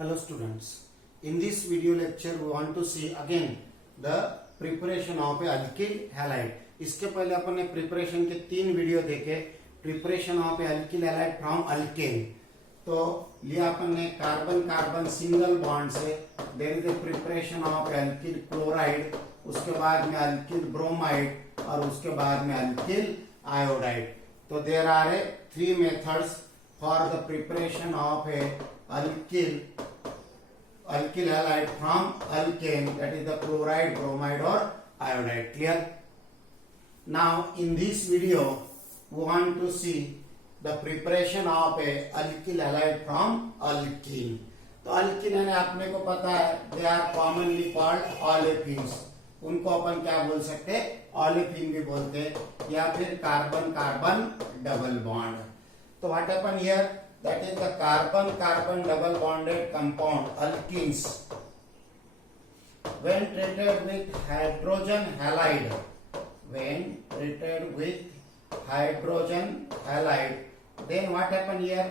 Hello students, in this video lecture we want to see again the preparation of a alkyl halide. इसके पहले अपन ने preparation के 3 video देखे. Preparation of a alkyl halide from alkane. तो लिया अपन ने कार्बन कार्बन सिंगल बॉन्ड से, there is a preparation of alkyl chloride, उसके बाद में अल्किल ब्रोमाइड और उसके बाद में अल्किल आयोडाइड. तो there are a 3 methods for the preparation of a alkyl halide from alkane, that is the chloride, bromide or iodide. Clear? Now in this video we want to see the preparation of a alkyl halide from alkene. तो alkyne यानी आपने को पता है, they are commonly called ऑलेफिन्स. उनको अपन क्या बोल सकते हैं? ऑलेफिन भी बोलते हैं, या फिर कार्बन कार्बन डबल बॉन्ड. तो what happen here, that is the carbon carbon double bonded compound alkenes when treated with hydrogen halide, then what happen here,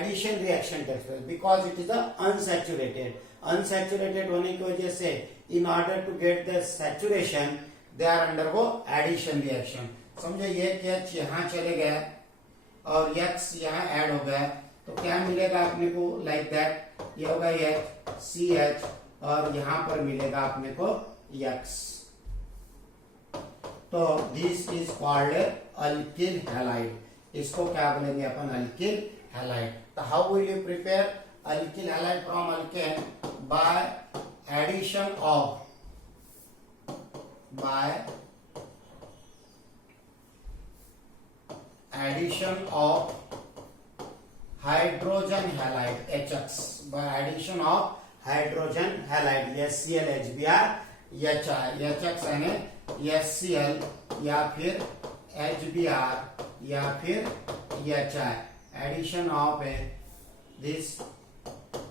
addition reaction takes place because it is a unsaturated होने की वजह से in order to get the saturation they are undergo addition reaction. समझो ये H यहाँ चले गया और X यहाँ ऐड हो गया, तो क्या मिलेगा अपने को, लाइक दैट ये होगा CH और यहाँ पर मिलेगा अपने को X. तो this is called alkyl halide. इसको क्या बोलेंगे अपन? Alkyl halide. तो how will you prepare alkyl halide from alkane? By addition of hydrogen halide HX, by addition of hydrogen halide HCl HBr HI, HX यानी HCl या फिर HBr या फिर HI. addition of this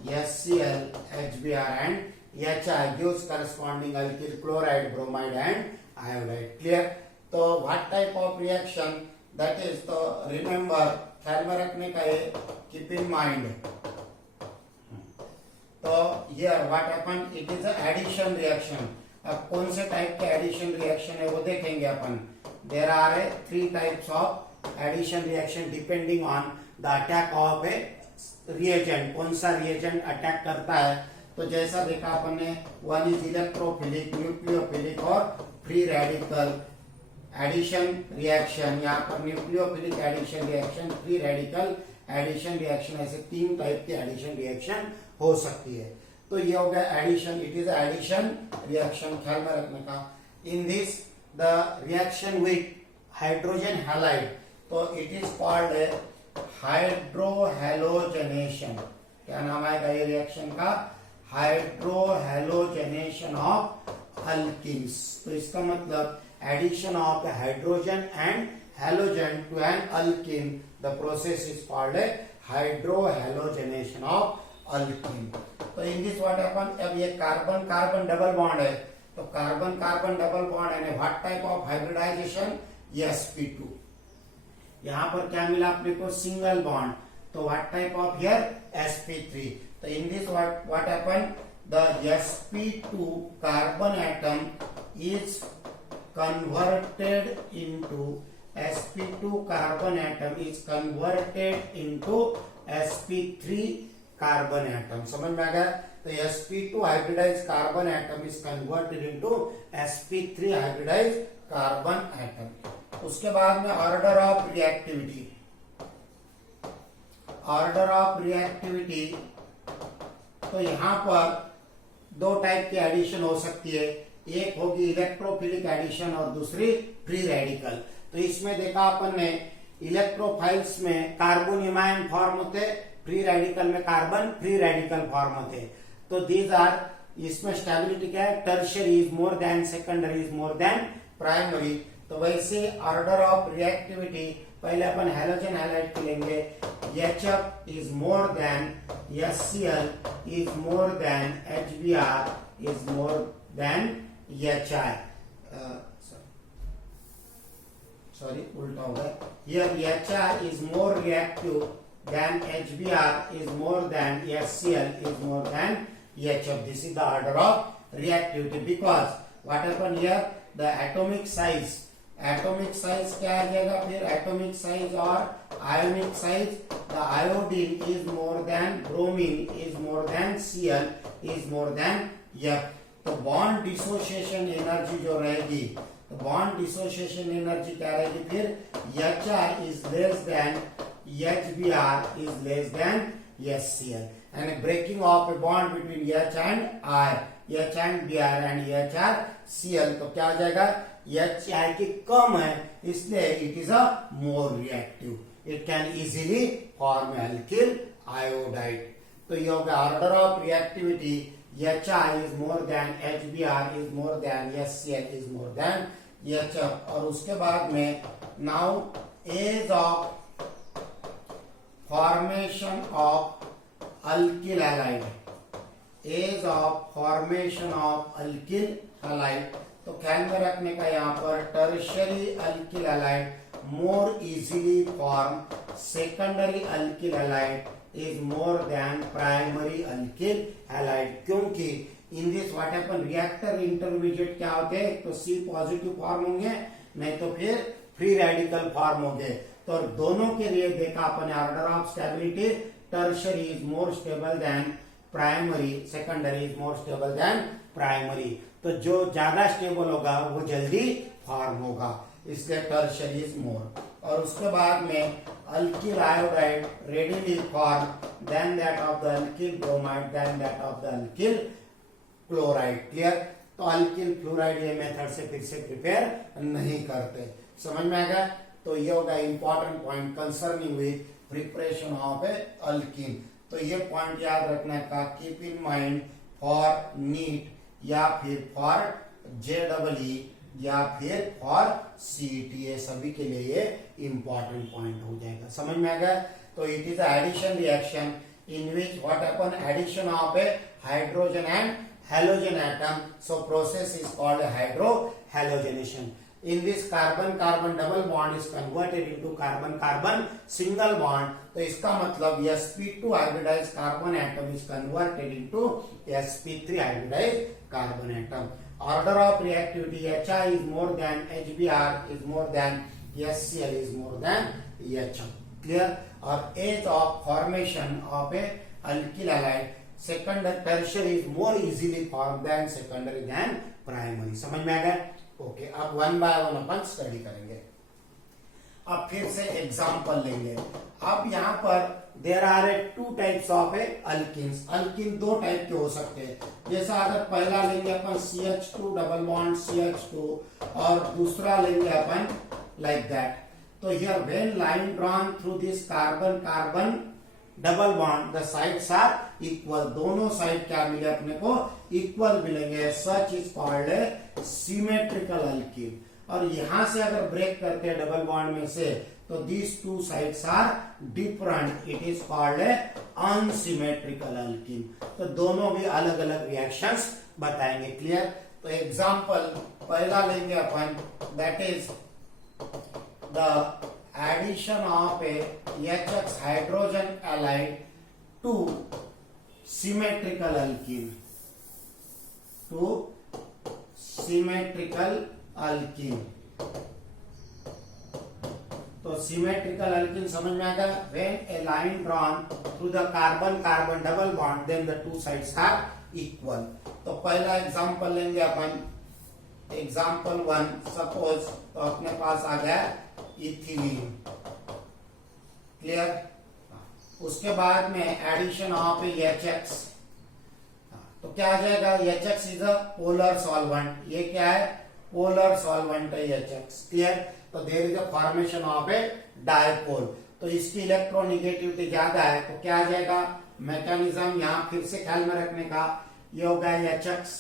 HCl HBr and HI gives corresponding alkyl chloride, bromide and iodide. Clear? तो what type of reaction that is, तो remember ख्याल में रखने का है, कीप इन माइंड. तो here what happen, it is addition reaction. अब कौन से टाइप के एडिशन रिएक्शन है वो देखेंगे अपन. There are 3 types of addition reaction depending on the attack of a reagent. कौन सा रिएजेंट अटैक करता है. तो जैसा देखा अपन ने, वन इज इलेक्ट्रोफिलिक, न्यूक्लियोफिलिक और फ्री रेडिकल एडिशन रिएक्शन. यहाँ पर nucleophilic addition reaction, free radical addition reaction, ऐसे 3 टाइप के एडिशन रिएक्शन हो सकती है. तो ये हो गया addition, it is addition reaction, ख्याल में रखने का. In this the reaction with hydrogen halide, तो इट इज कॉल्ड हाइड्रोहेलोजनेशन. क्या नाम आएगा ये रिएक्शन का? Hydrohalogenation of alkenes. तो इसका मतलब addition of a hydrogen and halogen to an alkene, the process is called a hydrohalogenation of alkene. तो in this what happen, अब ये कार्बन कार्बन डबल बॉन्ड है, तो कार्बन कार्बन डबल बॉन्ड है, what type of hybridization? sp2. यहाँ पर क्या मिला अपने को? Single bond. तो what type of here? sp3. तो in this what happen, the sp2 carbon atom is converted into sp2 carbon atom is converted into sp3 carbon atom. समझ में आ गया? तो sp2 hybridized carbon atom is converted into sp3 hybridized carbon atom. उसके बाद में order of reactivity. तो यहाँ पर 2 टाइप की एडिशन हो सकती है. एक होगी इलेक्ट्रोफिलिक एडिशन और दूसरी फ्री रेडिकल. तो इसमें देखा अपन ने, इलेक्ट्रोफाइल्स में कार्बोनिमाइन फॉर्म होते, फ्री रेडिकल में कार्बन फ्री रेडिकल फॉर्म होते. तो दीज आर, इसमें स्टेबिलिटी क्या है? Tertiary is more then secondary is more than primary. तो वैसे ऑर्डर ऑफ रिएक्टिविटी पहले अपन हैलोजन हैलाइड के लेंगे. HF is more then HCl is more then HBr is more then HI. sorry, उल्टा हो गया. Here HI is more reactive then HBr is more than HCl is more than HF. This is the order of reactivity because what happened here, the atomic size क्या आ जाएगा फिर, atomic size और ionic size, the iodine is more than bromine is more than Cl is more than F. तो bond dissociation energy जो रहेगी, तो bond dissociation energy क्या रहेगी फिर, HR is less than HBr is less than HCl, and breaking of a bond between H and I, H and Br and HCl, तो क्या आ जाएगा, HI की कम है इसलिए it is a more reactive, it can easily form alkyl iodide. तो ये हो गया order of reactivity, HI is more than HBr is more than HCl is more than HF. और उसके बाद में now age of formation of alkyl halide, age of formation of alkyl halide, तो ख्याल में रखने का यहाँ पर tertiary alkyl halide more easily form, secondary alkyl halide is more than primary alkyl halide, क्योंकि in this what happen, reactor intermediate क्या होते हैं, तो C पॉजिटिव फॉर्म होंगे, नहीं तो फिर फ्री रेडिकल फॉर्म होंगे. तो दोनों के लिए देखा अपन order of stability, tertiary is more stable than primary, secondary is more stable than primary. तो जो ज्यादा स्टेबल होगा वो जल्दी फॉर्म होगा, इसलिए टर्शियरी इज मोर. और उसके बाद में alkyl iodide readily form than that of the alkyl bromide than that of the alkyl chloride. Clear. तो अल्किल फ्लोराइड ये मेथड से फिर से प्रिपेयर नहीं करते. समझ में आएगा. तो ये होगा important point concerning with preparation of a alkene. तो ये पॉइंट याद रखना का, keep in mind for NEET या फिर फॉर JEE या फिर फॉर CET, ये सभी के लिए ये इंपॉर्टेंट पॉइंट हो जाएगा. समझ में आ गया. तो it is addition reaction in which what happen, addition of a hydrogen and halogen atom, so process is called hydrohalogenation. In this carbon-carbon double bond is converted into carbon-carbon single bond. तो इसका मतलब sp2 hybridized carbon atom is converted into sp3 hybridized carbon atom. Order of reactivity, HI is more than HBr is more than HCl is more than HF. Clear? और age of formation of a alkyl halide, secondary tertiary is more easily formed than secondary than primary. समझ में आ गया. Okay, अब one by one अपन study करेंगे. अब फिर से एग्जांपल लेंगे. अब यहाँ पर there are two types of alkenes. Alkene दो टाइप के हो सकते हैं. जैसा अगर पहला लेंगे अपन CH2 डबल बॉन्ड CH2 और दूसरा लेंगे अपन लाइक दैट. तो here when line drawn through this carbon carbon double bond the sides are equal, दोनों साइड क्या मिले अपने को, इक्वल मिलेंगे. Such is called a symmetrical alkene. और यहां से अगर ब्रेक करते हैं डबल बॉन्ड में से, तो these two sides are different, it is called a unsymmetrical alkene. तो दोनों भी अलग अलग रिएक्शंस बताएंगे. क्लियर. तो एग्जांपल पहला लेंगे अपन, that is the addition of a HX hydrogen halide to symmetrical alkene, to symmetrical alkene. तो symmetrical alkene समझ में आएगा. when a line drawn through the carbon carbon double bond then the two sides are equal. तो पहला example लेंगे अपन. Example 1, suppose तो अपने पास आ गया इथिलीन. क्लियर. उसके बाद में एडिशन ऑफ HX, तो क्या आ जाएगा, HX is a polar solvent. ये क्या है, पोलर सॉल्वेंट है HX. क्लियर. तो there is a formation of a dipole. तो इसकी इलेक्ट्रोनिगेटिविटी ज्यादा है, तो क्या आ जाएगा, मैकेनिज्म यहाँ फिर से ख्याल में रखने का, ये होगा HX.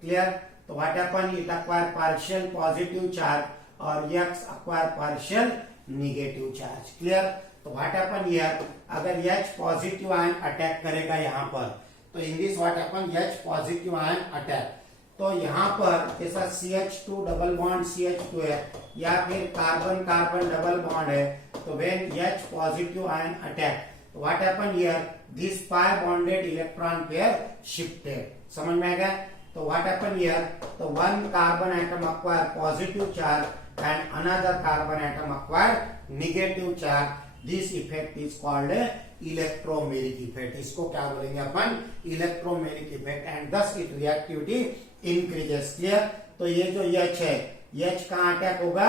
क्लियर. तो what happen, it acquire partial positive charge और X acquire partial negative charge. Clear. तो व्हाट हैपन हियर, अगर H पॉजिटिव आयन अटैक करेगा यहाँ पर, तो इन this what happen, H positive ion attack. तो यहाँ पर जैसा CH2 डबल बॉन्ड CH2 है या फिर कार्बन कार्बन डबल बॉन्ड है, तो when H positive ion attack, what happen here, this pi bonded electron pair shifted. समझ में आ गया. तो व्हाट हैपन हियर, तो one carbon atom acquire positive charge and another carbon atom acquire negative charge. This effect is called electromeric effect. इसको क्या बोलेंगे अपन, electromeric effect. And thus it reactivity increases. Clear. तो ये जो H है, H कहां अटैक होगा,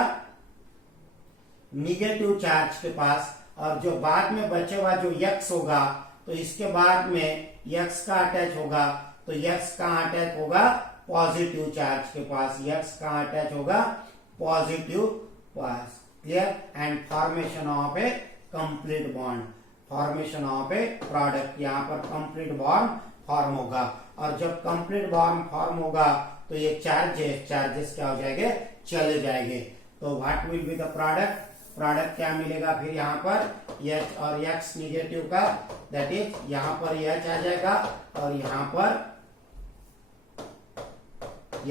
निगेटिव चार्ज के पास, और जो बाद में बचे हुआ जो X होगा, तो इसके बाद में X का अटैच होगा, तो X कहां अटैच होगा, पॉजिटिव चार्ज के पास. X कहां अटैच होगा, positive pass. Clear. And formation of A complete bond, formation of A product. यहाँ पर कंप्लीट बॉन्ड फॉर्म होगा, और जब कंप्लीट बॉन्ड फॉर्म होगा तो ये चार्जेस क्या हो जाएंगे, चले जाएंगे. तो what will be the product, product क्या मिलेगा फिर यहाँ पर, H और X निगेटिव का, दैट इज यहाँ पर H आ जाएगा और यहाँ पर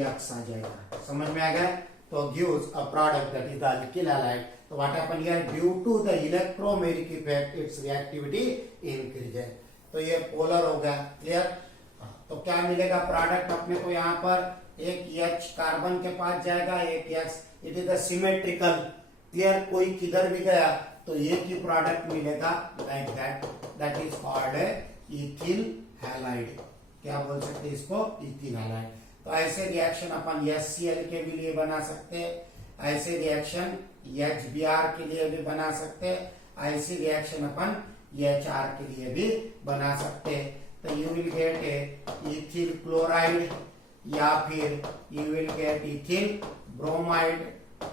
X आ जाएगा. समझ में आ गया. तो gives a product that is the alkyl halide. So what happened here, due to the electromeric effect its reactivity increases. तो ये पोलर हो गया. क्लियर. तो क्या मिलेगा प्रोडक्ट अपने को, यहाँ पर एक H कार्बन के पास जाएगा, एक X. It is the symmetrical. Clear. कोई किधर भी गया तो एक ही प्रोडक्ट मिलेगा, like that. That is called ethyl halide. क्या बोल सकते हैं इसको, इथिल हैलाइड. तो ऐसे रिएक्शन अपन HCl के भी लिए बना सकते हैं, ऐसे रिएक्शन HBr के लिए भी बना सकते हैं, ऐसी रिएक्शन अपन HR के लिए भी बना सकते हैं. तो you will get A ethyl chloride, या फिर you will gate ethyl bromide,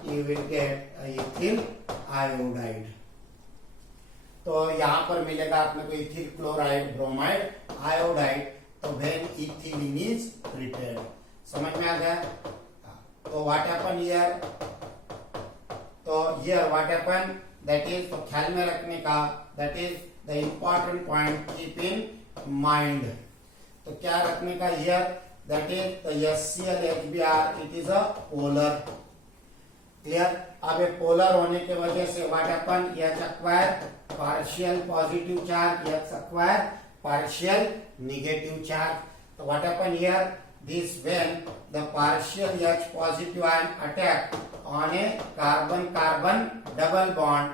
you will gate ethyl iodide. तो यहाँ पर मिलेगा अपने को इथिल क्लोराइड, ब्रोमाइड, आयोडाइड. तो व्हेन इथिलीन इज प्रिपेयर्ड. समझ में आ गया. तो व्हाट हैपन हियर, तो here what happen, that is, तो ख्याल में रखने का, that is the important point, keep in mind. तो क्या रखने का here, that is the HCl HBr it is a polar. Clear. अब ये पोलर होने के वजह से what happen, H acquire partial positive charge, X acquire partial negative charge. तो what happen here, this when the partial H positive ion attack on a carbon-carbon double bond,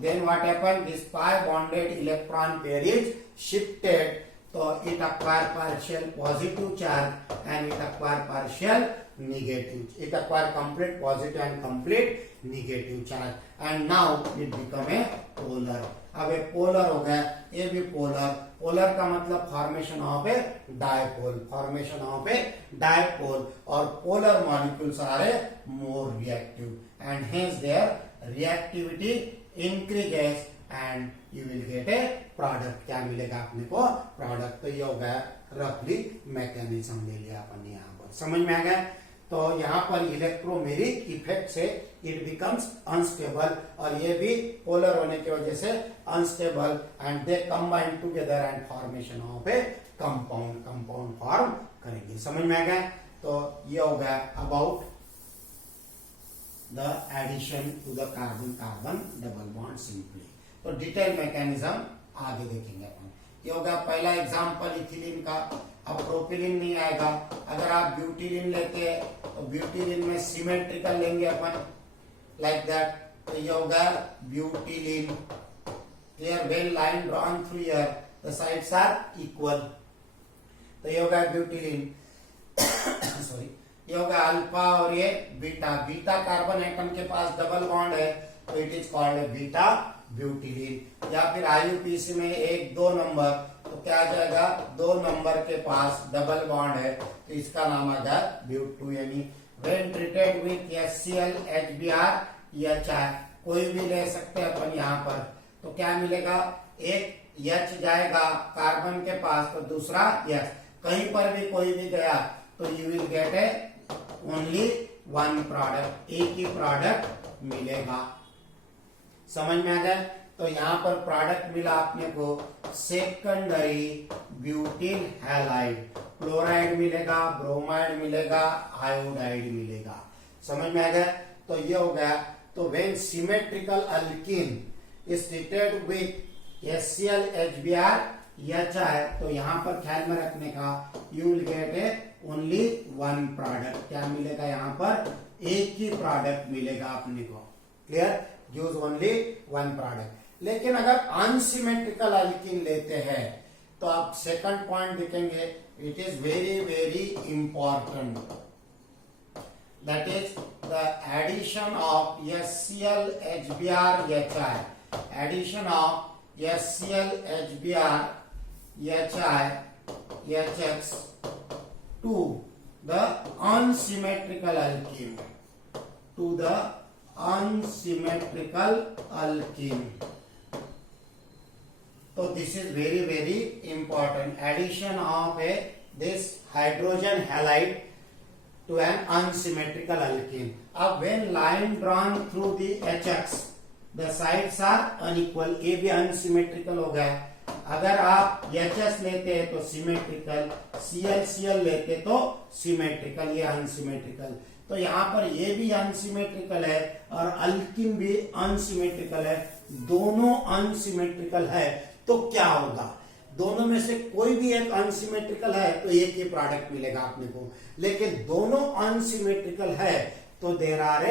then what happen, this pi bonded electron pair is shifted, so it acquire partial positive charge and it acquire partial negative, it acquire complete positive and complete negative charge, and now it become a polar. अब ये polar हो गया, ये भी polar. Polar का मतलब formation of a dipole, formation of a dipole. और polar molecules are a more reactive and hence their reactivity increases and you will get a product. क्या मिलेगा अपने को, प्रोडक्ट. तो ये हो गया रफली मैकेनिज्म ले लिया अपन यहाँ पर. समझ में आ गया. तो यहाँ पर इलेक्ट्रोमेरिक इफेक्ट से इट बिकम्स अनस्टेबल, और ये भी पोलर होने की वजह से unstable, and they combine together and formation of a compound, compound form करेंगे. समझ में आ गया. तो ये हो गया about the addition to the carbon carbon double bond simply. तो डिटेल मैकेनिज्म आगे देखेंगे अपन. ये हो गया पहला एग्जांपल इथिलीन का. अब प्रोपिलीन नहीं आएगा. अगर आप ब्यूटिलीन लेते हैं तो ब्यूटिलीन में सिमेट्रिकल लेंगे अपन, लाइक दैट. तो ये होगा butylene. Clear. When line drawn through here the sides are equal. तो ये होगा ब्यूटिलीन. सॉरी, ये होगा अल्फा और ये बीटा. बीटा कार्बन एटम के पास डबल बॉन्ड है, तो इट इज कॉल्ड बीटा ब्यूटिलीन. या फिर IUPAC में 1-2 नंबर, तो क्या आ जाएगा, 2 नंबर के पास डबल बॉन्ड है, तो इसका नाम आ गया ब्यूट2. यानी when treated with HCl HBr HR, कोई भी ले सकते हैं अपन यहाँ पर. तो क्या मिलेगा, एक H जाएगा कार्बन के पास, तो दूसरा X. कहीं पर भी कोई भी गया तो you will get A only one product, एक ही प्रोडक्ट मिलेगा. समझ में आ गया. तो यहाँ पर प्रोडक्ट मिला अपने को सेकेंडरी ब्यूटिल हैलाइड. क्लोराइड मिलेगा, ब्रोमाइड मिलेगा, आयोडाइड मिलेगा. समझ में आ गया. तो ये हो गया. तो when symmetrical alkyne is treated with HCl H है, तो यहाँ पर ख्याल में रखने का, you will get A only one product. क्या मिलेगा यहाँ पर? एक ही प्रोडक्ट मिलेगा अपने को। Clear? Use only one product. लेकिन अगर अनसिमेट्रिकल अल्कीन लेते हैं तो आप सेकंड पॉइंट देखेंगे, it is very very important, that is the addition of HCl HBr HI, addition of HCl HBr HI HX to the unsymmetrical alkene, to the unsymmetrical alkene. So this is very very important, addition of this hydrogen halide to an unsymmetrical alkene. अब when line drawn through the HX, the sides are unequal, ये भी unsymmetrical हो गया। अगर आप HS लेते हैं तो सिमेट्रिकल, Cl लेते तो सिमेट्रिकल, ये अनसिमेट्रिकल। तो यहाँ पर ये भी अनसिमेट्रिकल है और अल्कीन भी अनसिमेट्रिकल है, दोनों अनसिमेट्रिकल है। तो क्या होगा? दोनों में से कोई भी एक अनसिमेट्रिकल है तो एक ही प्रोडक्ट मिलेगा अपने को, लेकिन दोनों अनसिमेट्रिकल है तो देयर आर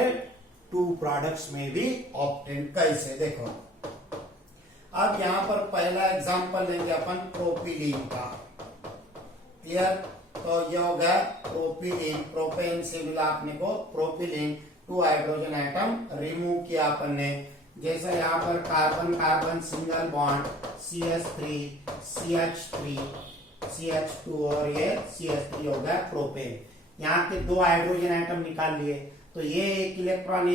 टू प्रोडक्ट्स में भी ऑप्टेन। कैसे? देखो, अब यहाँ पर पहला एग्जांपल लेंगे अपन प्रोपिलीन का। क्लियर? तो ये हो गया प्रोपिलीन, प्रोपेन से मिला अपने को प्रोपिलीन, 2 हाइड्रोजन एटम रिमूव किया अपन ने। जैसा यहाँ पर carbon carbon single bond CH3 CH3 CH2 और ये CH3 हो गया प्रोपेन। यहाँ के 2 हाइड्रोजन एटम निकाल लिए, तो ये एक इलेक्ट्रॉन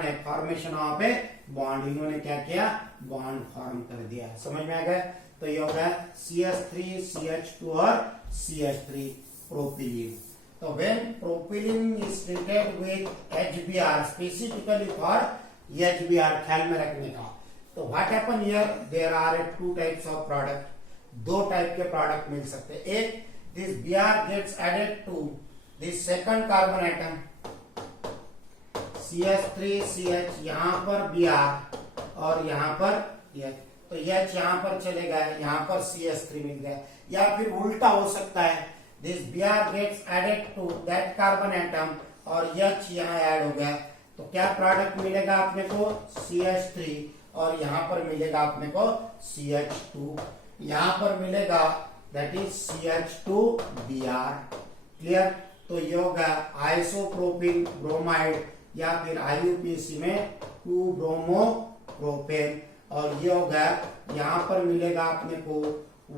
है, फॉर्मेशन ऑफ ए बॉन्ड। इन्होंने क्या किया? बॉन्ड फॉर्म कर दिया। समझ में आ गया? तो ये हो गया CH3 CH2 और CH3 प्रोपिलीन। तो when propylene is treated with HBr, specifically for HBr, ख्याल में रखने का, तो what happen here, there are 2 types of product, 2 type के प्रोडक्ट मिल सकते हैं। एक, this Br gets added to this second carbon atom CH3CH, यहाँ पर Br और यहाँ पर H, तो H यहाँ पर चले गए, यहाँ पर CH3 मिल गया। या फिर उल्टा हो सकता है, this Br gets added to that carbon atom और H यहाँ ऐड हो गया, तो क्या प्रोडक्ट मिलेगा अपने को? CH3, और यहाँ पर मिलेगा अपने को CH2, यहाँ पर मिलेगा दैट इज CH2Br। क्लियर? तो ये होगा आइसोप्रोपिन ब्रोमाइड या फिर IUPAC में 2 ब्रोमो प्रोपेन, और ये होगा यहाँ पर मिलेगा अपने को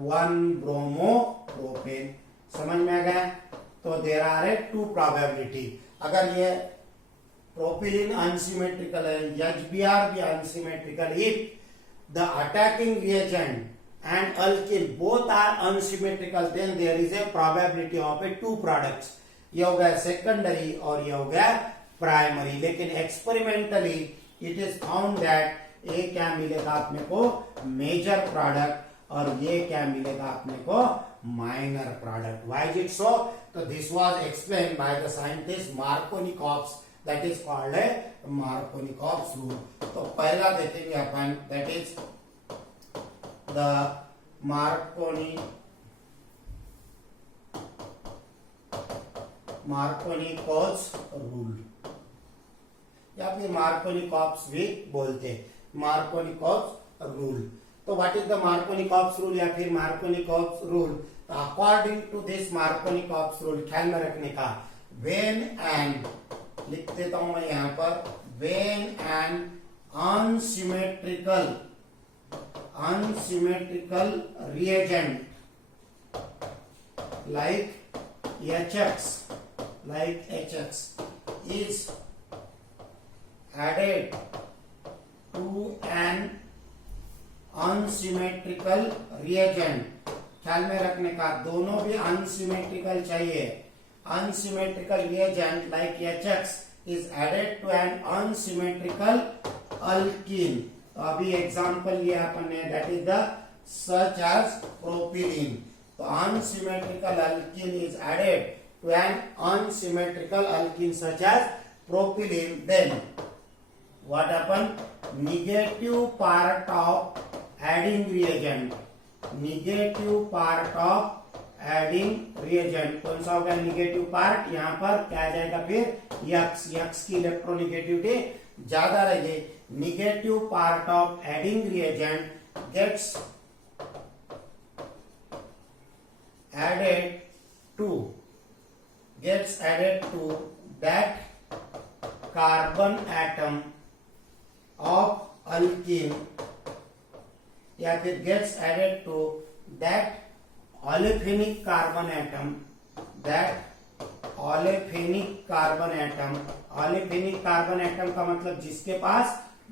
1 ब्रोमो प्रोपेन। समझ में आ गया? तो देयर आर 2 प्रोबेबिलिटी। अगर ये प्रोपिलीन अनसिमेट्रिकल है, HBr भी unsymmetrical, if the attacking reagent and alkene both are unsymmetrical, then there is a probability of a 2 products। ये हो गया सेकेंडरी और ये हो गया प्राइमरी। लेकिन experimentally it is found that ये क्या मिलेगा अपने को? मेजर प्रोडक्ट, और ये क्या मिलेगा अपने को? Minor product. Why is it so? तो this was explained by the scientist Markovnikov's, that is called a Markovnikov's rule. तो पहला देखेंगे अपन, that is the Markovnikov's rule, या फिर मार्कोनिकॉप्स भी बोलते हैं, मार्कोनिकॉप्स रूल। तो what is the Markovnikov's rule या फिर Markovnikov's rule? According to this Markovnikov's rule, ख्याल में रखने का, व्हेन एंड, लिख देता हूं मैं यहाँ पर, when and unsymmetrical reagent like HX is added to an unsymmetrical reagent, ख्याल में रखने का, दोनों भी unsymmetrical चाहिए। unsymmetrical reagent like HX is added to an unsymmetrical alkene। तो अभी एग्जांपल लिया अपन ने, that is the such as propylene. तो unsymmetrical alkene is added to an unsymmetrical alkene such as propylene, then what happen? Negative part of adding reagent, negative part of adding reagent कौन सा होगा negative part, यहाँ पर क्या आ जाएगा फिर यक्स की इलेक्ट्रोनिगेटिविटी ज्यादा रहेगी। Negative part of adding reagent gets added to that carbon atom of alkene या फिर gets added to that olefinic carbon atom, olefinic carbon atom का मतलब जिसके पास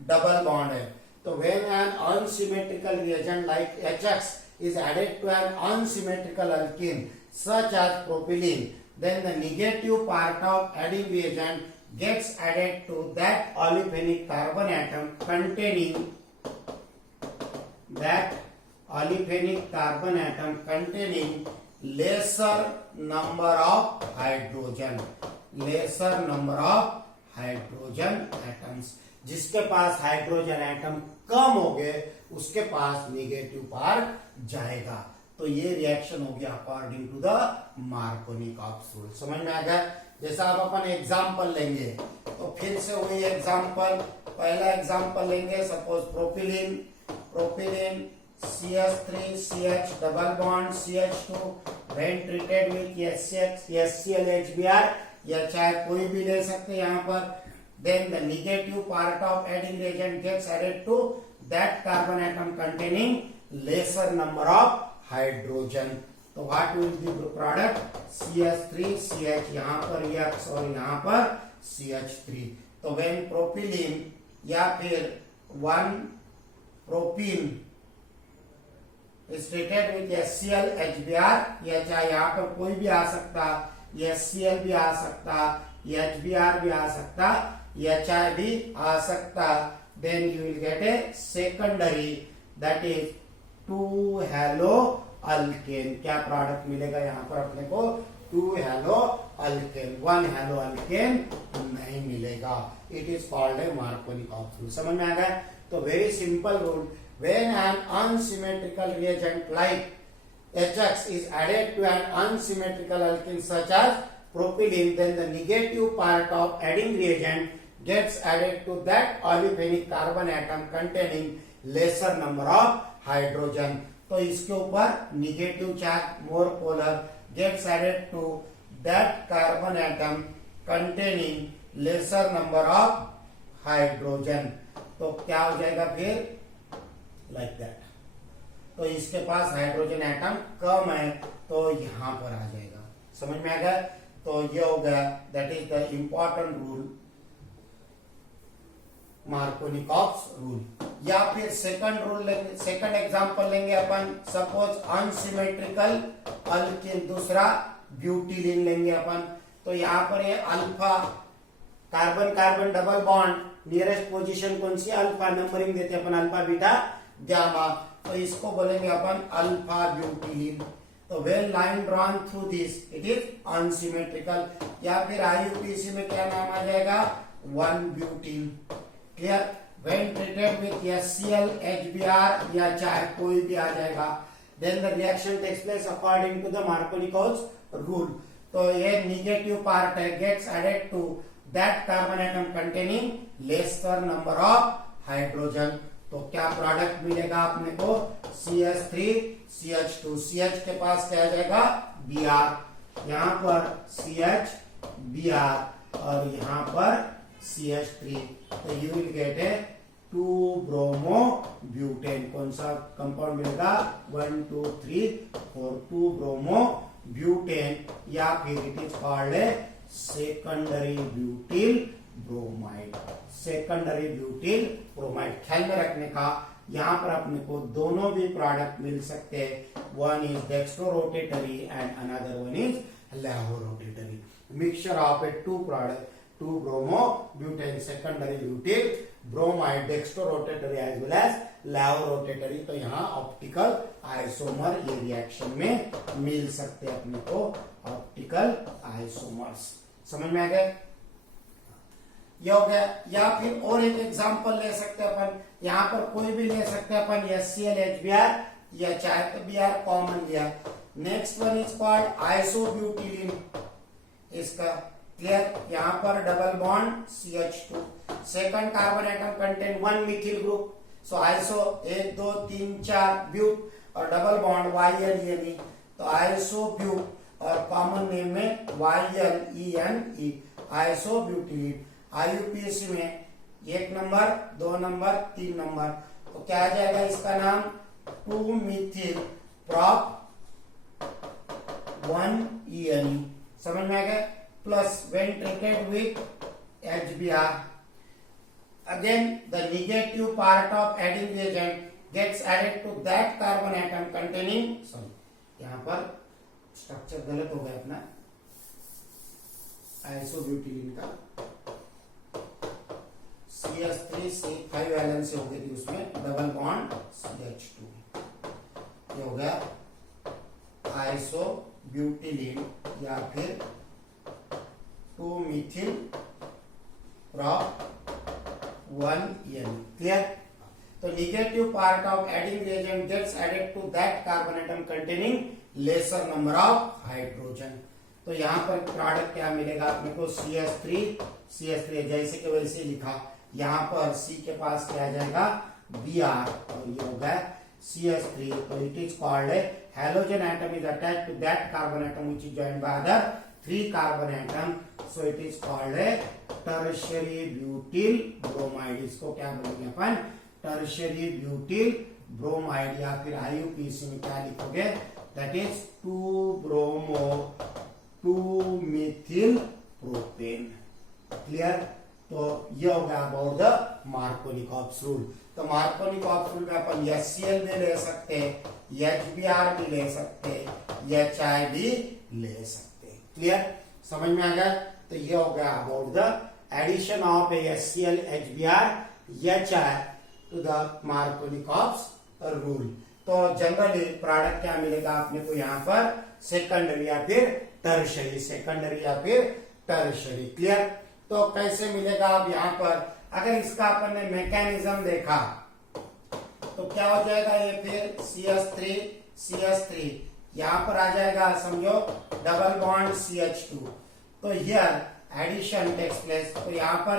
डबल बॉन्ड है। तो when an unsymmetrical reagent like HX is added to an unsymmetrical alkene such as propylene, then the negative part of adding reagent gets added to that olefinic carbon atom containing lesser number of hydrogen atoms। जिसके पास hydrogen atom कम हो गए उसके पास negative part जाएगा। तो ये reaction हो गया according to the Markovnikov rule. समझ में आ गया। जैसा आप अपन एग्जांपल लेंगे तो फिर से वही एग्जांपल, पहला एग्जांपल लेंगे suppose propylene CH3CH double bond CH2 when treated with HCl HBr या चाहे कोई भी ले सकते हैं यहाँ पर। Then the negative part of adding reagent gets added to that carbon atom containing lesser number of hydrogen। तो what will be the product CH3CH यहाँ पर X और यहाँ पर CH3। तो when propylene या फिर 1 propene is treated with HCl HBr या चाहे यहाँ पर कोई भी आ सकता, HCl भी आ सकता, HBr भी आ सकता या चाहे भी आ सकता, then you will get a secondary that is 2 halo alkane। क्या प्रोडक्ट मिलेगा यहाँ पर अपने को 2 halo alkane, 1 halo alkane नहीं मिलेगा। It is called A Markovnikov rule. समझ में आ गया। तो very simple rule, when an unsymmetrical reagent like HX is added to an unsymmetrical alkene such as propylene, then the negative part of adding reagent gets added to that olefinic carbon atom containing lesser number of hydrogen। तो इसके ऊपर negative charge more polar gets added to that carbon atom containing lesser number of hydrogen। तो क्या हो जाएगा फिर like that। तो इसके पास हाइड्रोजन एटम कम है तो यहां पर आ जाएगा। समझ में आ गया। तो ये हो गया that is the important rule Markovnikov rule. या फिर सेकंड रूल लेंगे, सेकंड एग्जांपल लेंगे अपन सपोज अनसिमेट्रिकल अल्कीन, दूसरा ब्यूटिलीन लेंगे अपन। तो यहाँ पर ये alpha carbon carbon double bond nearest position कौन सी अल्फा, नंबरिंग देते अपन अल्फा बीटा गामा। तो इसको बोलेंगे अपन अल्फा ब्यूटिलीन। तो when line drawn through this it is unsymmetrical. या फिर IUPAC में क्या नाम आ जाएगा 1 butene. Clear. When treated with HCl HBr या चाहे कोई भी आ जाएगा, then the reaction takes place according to the Markovnikov rule. तो ये निगेटिव पार्ट है gets added to that carbon atom containing lesser number of hydrogen. तो क्या प्रोडक्ट मिलेगा अपने को CH3CH2। CH के पास क्या आ जाएगा Br, यहाँ पर CH Br और यहाँ पर CH3। तो you will get A 2 bromo butane. कौन सा कंपाउंड मिलेगा 1 2 3 4 2 ब्रोमो ब्यूटेन या फिर it is called a secondary butyl bromide. Secondary butyl bromide ख्याल में रखने का, यहाँ पर अपने को दोनों भी प्रोडक्ट मिल सकते हैं। One is dextrorotatory and another one is laevorotatory. Mixture of a 2 product 2 bromobutane secondary butyl bromide dextrorotatory as well as laevorotatory. तो यहाँ ऑप्टिकल आइसोमर ये रिएक्शन में मिल सकते हैं अपने को, ऑप्टिकल आइसोमर्स। समझ में आ गया। ये हो गया। या फिर और एक एग्जांपल ले सकते हैं अपन, यहाँ पर कोई भी ले सकते हैं अपन, HCl HBr या चाहे तो Br कॉमन लिया। Next one is called isobutylene, इसका क्लियर, यहाँ पर double bond CH2, second carbon atom contain 1 methyl group, so iso 1 2 3 4 but और डबल बॉन्ड YLENE, तो आइसोब्यूट और कॉमन नेम में YLENE आइसोब्यूटिलीन। IUPAC में 1 नंबर 2 नंबर 3 नंबर, तो क्या आ जाएगा इसका नाम 2 मिथिल प्रॉप 1ENE, समझ में आ गया। Plus when treated with HBr, again the negative part of adding reagent gets added to that carbon atom containing, sorry यहाँ पर स्ट्रक्चर गलत हो गया अपना, आइसोब्यूटिलीन का CH3C5 वैलेंसी हो गई थी उसमें, डबल बॉन्ड CH2, ये हो गया आइसोब्यूटिलीन या फिर 2 मिथिल प्रॉप 1ENE, क्लियर। तो negative part of adding reagent gets added to that carbon atom containing lesser number of hydrogen. तो यहाँ पर प्रोडक्ट क्या मिलेगा अपने को, CH3 जैसे कि वैसे लिखा, यहाँ पर C के पास क्या आ जाएगा Br और ये होगा CH3, तो it is called A halogen atom is attached to that carbon atom which is joined by other 3 carbon atom, so it is called a tertiary butyl bromide। इसको क्या बोलेंगे अपन, tertiary butyl bromide, या फिर IUPAC में क्या लिखोगे, that is 2-bromo 2-methyl propane, clear. तो ये हो गया अबाउट द मार्कोनिकॉप्स रूल। तो मार्कोनिकॉप्स रूल में अपन HCl भी ले सकते, HBr भी ले सकते, HI भी ले सकते, क्लियर, समझ में आ गया। तो ये हो गया about the addition of HCl HBr HI to the Markovnikov's rule. तो जनरली प्रोडक्ट क्या मिलेगा आपने को यहाँ पर, सेकेंडरी या फिर टर्शरी, सेकेंडरी या फिर टर्शरी, क्लियर। तो कैसे मिलेगा अब यहाँ पर, अगर इसका अपन ने मैकेनिज्म देखा तो क्या हो जाएगा, ये फिर CH3 यहाँ पर आ जाएगा, समझो डबल बॉन्ड CH2, तो हियर एडिशन टेक्स प्लेस, तो यहाँ पर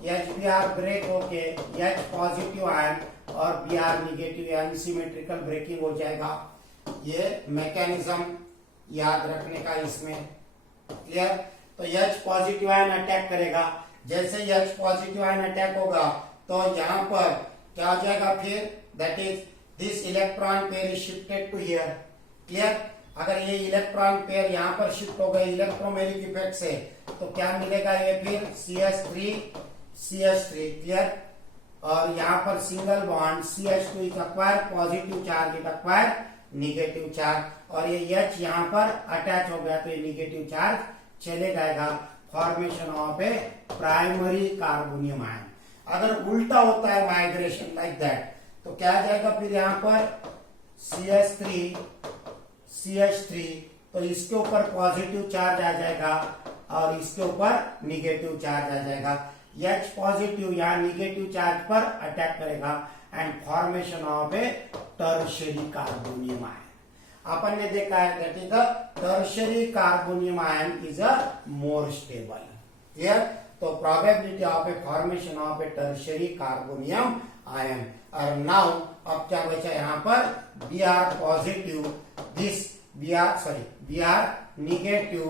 HBr ब्रेक होके H पॉजिटिव आयन और Br निगेटिव यानी सिमेट्रिकल ब्रेकिंग हो जाएगा। ये मैकेनिज्म याद रखने का इसमें, क्लियर। तो H पॉजिटिव आयन अटैक करेगा, जैसे H पॉजिटिव आयन अटैक होगा तो यहाँ पर क्या हो जाएगा, फिर that is this electron pair is shifted to here, clear. अगर ये इलेक्ट्रॉन पेयर यहाँ पर शिफ्ट हो गए इलेक्ट्रोमेरिक इफेक्ट से, तो क्या मिलेगा, ये फिर CH3 क्लियर, और यहाँ पर single bond CH2 is acquire positive charge, it acquire negative charge, और ये H यहाँ पर अटैच हो गया तो ये निगेटिव चार्ज चले जाएगा, formation of A primary carbonium ion. अगर उल्टा होता है माइग्रेशन लाइक दैट, तो क्या आ जाएगा फिर यहाँ पर CH3, तो इसके ऊपर पॉजिटिव चार्ज आ जाएगा और इसके ऊपर निगेटिव चार्ज आ जाएगा। H पॉजिटिव या निगेटिव चार्ज पर अटैक करेगा and formation of a tertiary carbonium ion. अपन ने देखा है that is the tertiary carbonium ion is a more stable, clear. तो probability of a formation of a tertiary carbonium ion. और now अब क्या बचा यहाँ पर, Br positive, this Br negative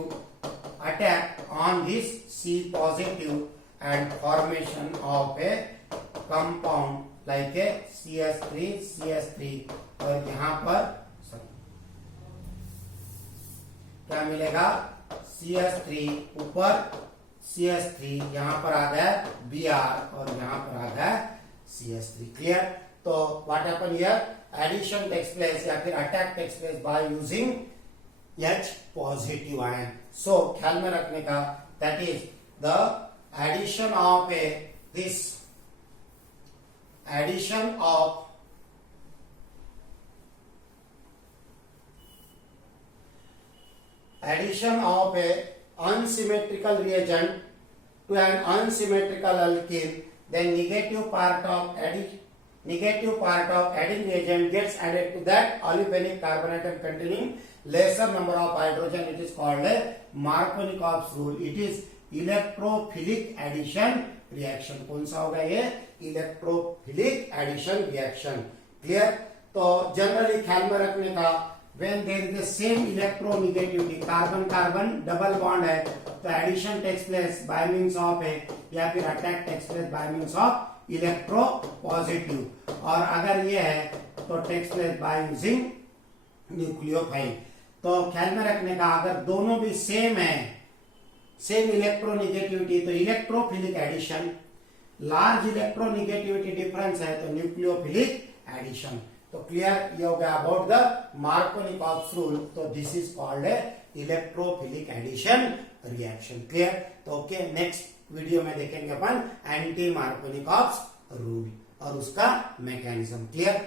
attack on this C positive and formation of a compound like a CH3 और यहाँ पर क्या मिलेगा, CH3 ऊपर CH3, यहाँ पर आ गया Br और यहाँ पर आ गया CH3, क्लियर। तो what happen here, addition takes place या फिर attack takes place by using H positive ion. So ख्याल में रखने का, that is the addition of a unsymmetrical reagent to an unsymmetrical alkene, then negative part of adding reagent gets added to that olefinic carbonate containing lesser number of hydrogen. It is called a Markovnikov's rule. It is electrophilic addition reaction. कौन सा होगा ये? Electrophilic addition reaction. Clear? तो generally ख्याल में रखने का, when there is the same electronegativity, carbon carbon double bond है, तो addition takes place by means of है, या फिर attack takes place by means of electropositive. और अगर ये है तो takes place by using nucleophile. तो ख्याल में रखने का, अगर दोनों भी सेम है, सेम इलेक्ट्रोनेगेटिविटी, तो electrophilic addition. Large electronegativity difference है तो न्यूक्लियोफिलिक एडिशन. तो क्लियर ये हो गया अबाउट द मार्कोनिकॉव्स रूल. तो this is called a electrophilic addition reaction. Clear? तो ओके, नेक्स्ट वीडियो में देखेंगे अपन एंटी मार्कोनिकॉव्स रूल और उसका मैकेनिज्म. क्लियर?